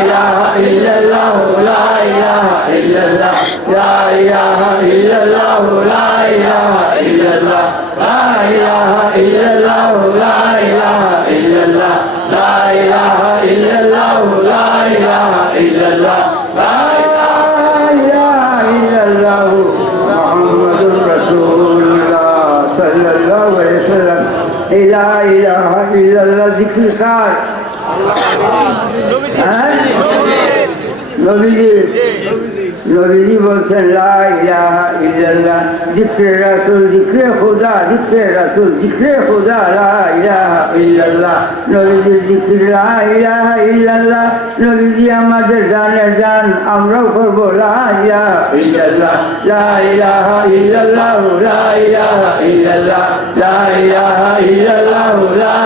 ইলাহা ইলাহা ইল্লাল্লাহ জিকির কার হ্যাঁ নবীজি আমাদের জানের জান, আমরাও করব ইল্লাল্লাহ, লা ইলাহা ইল্লাল্লাহ, লা ইলাহা ইল্লাল্লাহ, লা ইলাহা ইল্লাল্লাহ, লা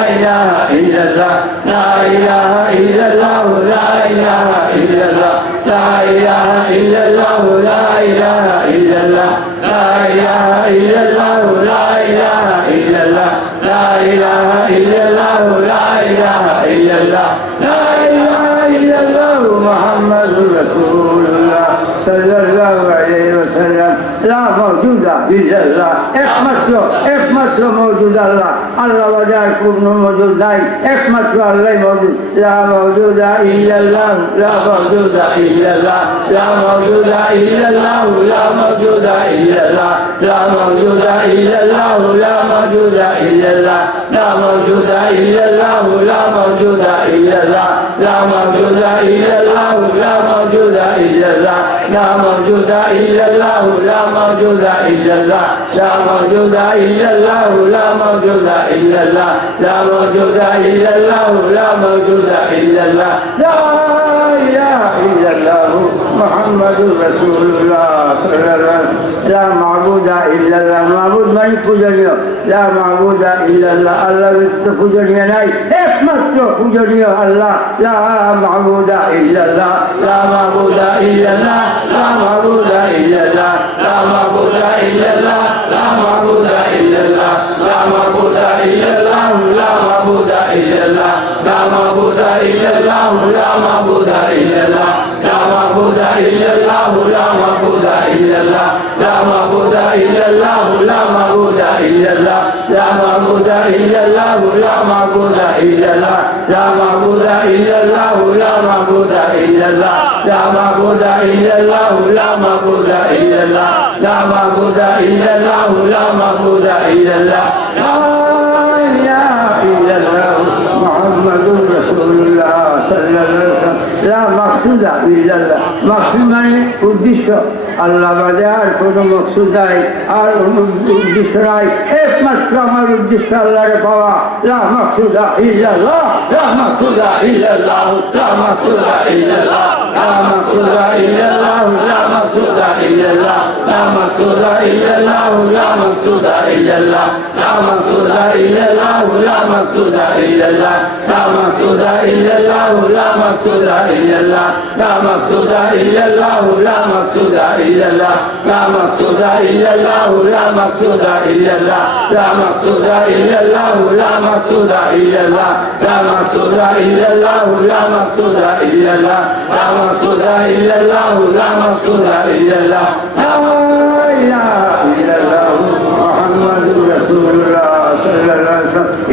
মজুদা বিজাল্লাহ একমাত্র একমাত্র মজুদ আল্লাহ আল্লাহ বাজার পূর্ণ মজুদ নাই একমাত্র আল্লাহ মজুদ। লা মজুদা ইল্লাল্লাহ, লা মজুদা ইল্লাল্লাহ, লা মজুদা ইল্লাল্লাহ, লা মজুদা ইল্লাল্লাহ, লা মজুদা ইল্লাল্লাহ, লা মজুদা ইল্লাল্লাহ, লা মজুদা ইল্লাল্লাহ, লা মজুদা ইল্লাল্লাহ, লা মজুদা لا موجود إلا الله لا موجود إلا الله لا موجود إلا الله لا موجود إلا الله لا موجود إلا الله لا موجود إلا الله لا إله إلا الله মোহাম্মদুর রাসূলুল্লাহ লা মাবুদা ইল্লাল্লাহ মাবুদ মানে পূজনীয় লা মাবুদা ইল্লাল্লাহ আল্লাহ ব্যতীত পূজনীয় নাই একমাত্র পূজনীয় আল্লাহ লা মাবুদা ইল্লাল্লাহ লা মাবুদা ইল্লাল্লাহ লা মাবুদা ইল্লাল্লাহ লা মাবুদা ইল্লাল্লাহ লা মাবুদা illallah la ma'budu illallah la ma'budu illallah la ma'budu illallah la ma'budu illallah la ma'budu illallah la ma'budu illallah la ma'budu illallah la ilaha illallah muhammadur rasulullah sallallahu alaihi wasallam la maqsuda illallah maqsud মানে উদ্দেশ্য আল্লাহ বাদে আর কোনো মকসুদ নাই আর কোনো উদ্দেশ্য নাই একমাত্র আমার উদ্দেশ্য আল্লাহরে পাওয়া লা মাকসুদা ইল্লাল্লাহ লা মাকসুদা ইল্লাল্লাহ লা মাকসুদা ইল্লাল্লাহ লা মাকসুদা ইল্লাল্লাহ লা মাকসুদা ইল্লাল্লাহ লা মাকসুদা ইল্লাল্লাহ লা মাকসুদা ইল্লাল্লাহ লা মাকসুদা ইল্লাল্লাহ লা মাকসুদা ইল্লাল্লাহ লা মাকসুদা ইল্লাল্লাহ লা মাকসুদা ইল্লাল্লাহ লা মাকসুদা ইল্লাল্লাহ লা মাকসুদা illallah la maqsuda illallah la maqsuda illallah la maqsuda illallah la maqsuda illallah la maqsuda illallah la maqsuda illallah la maqsuda illallah la maqsuda illallah la ilaha illallah muhammadur rasulullah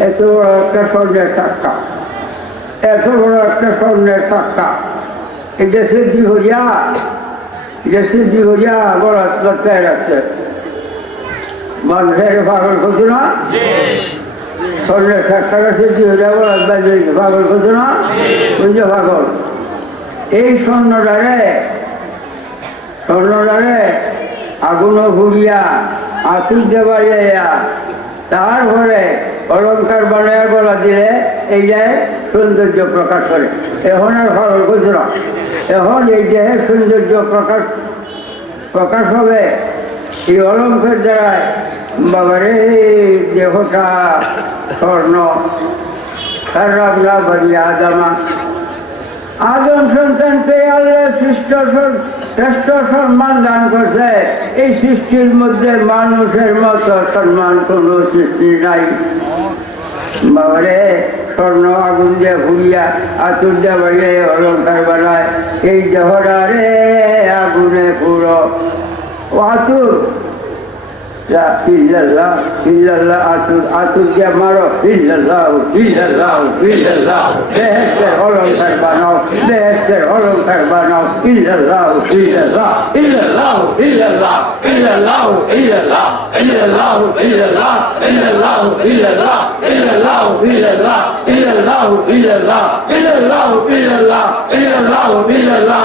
এত বড় একটা স্বর্ণের সাক্ষা এত বড় একটা স্বর্ণের সাক্ষা এটা সিদ্ধি হরিয়া Cesedî hoca gorat bakar atsa. Manzer fakir kutuna. Sonra sakkara sesedî hoca gorat bakar fakir kutuna. Bunca fakir. এই স্বর্ণটারে স্বর্ণটারে আগুন ঘুরিয়া আতুর্য বাড়িয়া তারপরে অলঙ্কার বানায় গলা দিলে এই দেহে সৌন্দর্য প্রকাশ করে। এখন আর ফল গুজরা এখন এই দেহের সৌন্দর্য প্রকাশ প্রকাশ হবে, এই অলঙ্কার দ্বারা বাবারে দেহটা স্বর্ণ। সারা বাড়িয়া আদামা। আদম সন্তানকে আল্লাহ সৃষ্ট শ্রেষ্ঠ সম্মান দান করছে। এই সৃষ্টির মধ্যে মানুষের মতো সম্মান কোনো সৃষ্টি নাই। বাবারে, স্বর্ণ আগুন দিয়ে ঘুরিয়া আতুর দিয়ে বাড়িয়ে অলঙ্কার বানায়। এই দেহরারে আগুনে পুরো। আতুর ইল্লাল্লাহ ইল্লাল্লাহ আতুর আতুর দিয়ে মারো ইল্লাল্লাহ ইল্লাল্লাহ ইল্লাল্লাহ বেহেস্তের অলঙ্কার বানাও বেহেস্তের অলঙ্কার বানাও ইল্লাল্লাহ ইল্লাল্লাহ ইল্লাল্লাহ ইল্লাল্লাহ ইল্লাল্লাহ ইল্লাল্লাহ ইল্লাল্লাহ ইল্লাল্লাহ ইল্লাল্লাহ ইল্লাল্লাহ ইল্লাল্লাহ ইল্লাল্লাহ ইল্লাল্লাহ ইল্লাল্লাহ ইল্লাল্লাহ ইল্লাল্লাহ ইল্লাল্লাহ ইল্লাল্লাহ ইল্লাল্লাহ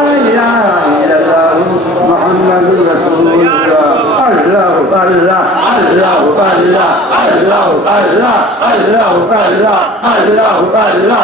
আল্লাহ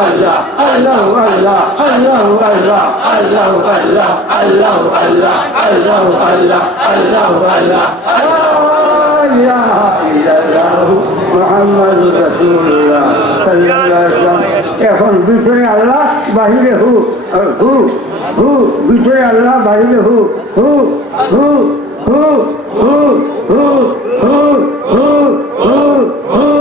আল্লাহ আল্লাহ আল্লাহ আল্লাহ আল্লাহ আল্লাহ আল্লাহ আল্লাহ আল্লাহ আল্লাহ আল্লাহ আল্লাহ আল্লাহ মোহাম্মদ রসুল্লাহ এখন ভিতরে আল্লাহ বাহিরে হু হু হু ভিতরে আল্লাহ বাহিরে হু হু হু হু হু হু হু হু হু হু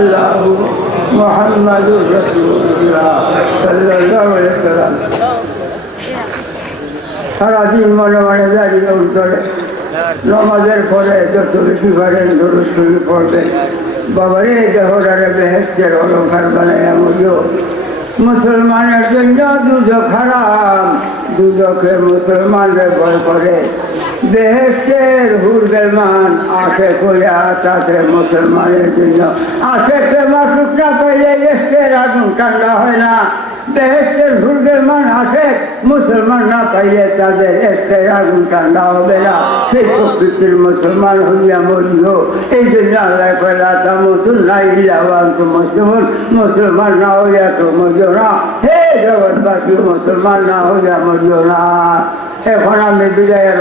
الله محمد رسول الله صلى الله عليه وسلم সারাদিন মনে মনে দাঁড়িয়ে উঠলে নমাজের পরে যত বেশি পারেন দরুদ শুরু করবেন বাবারে, দেহটারে বেহেস্তের অলঙ্কার বানায় বুঝো মুসলমানের জন্য দুধ খারাপ, দুধকে মুসলমানরা ভয় করে। বেহেস্টের হুরগের মান আশে কইয়া তাতে মুসলমানের জন্য। আশেকে মাসুক না পাইলে দেশের আগুন ঠান্ডা হয় না। বেহেস্টের হুরগের মান আসে মুসলমান না পাইলে তাদের এসের আগুন ঠান্ডা হবে না। সেই প্রকৃতির মুসলমান হইয়া মরিল। এই জন্য আল্লাহ কয়লা তামতুন না ইল্লাওয়ান তো মুসলমান। মুসলমান না হইয়া তো মরিও না। হে জগৎবাসী, মুসলমান না হইয়া মরিও না। এখন আমি বিদায়ের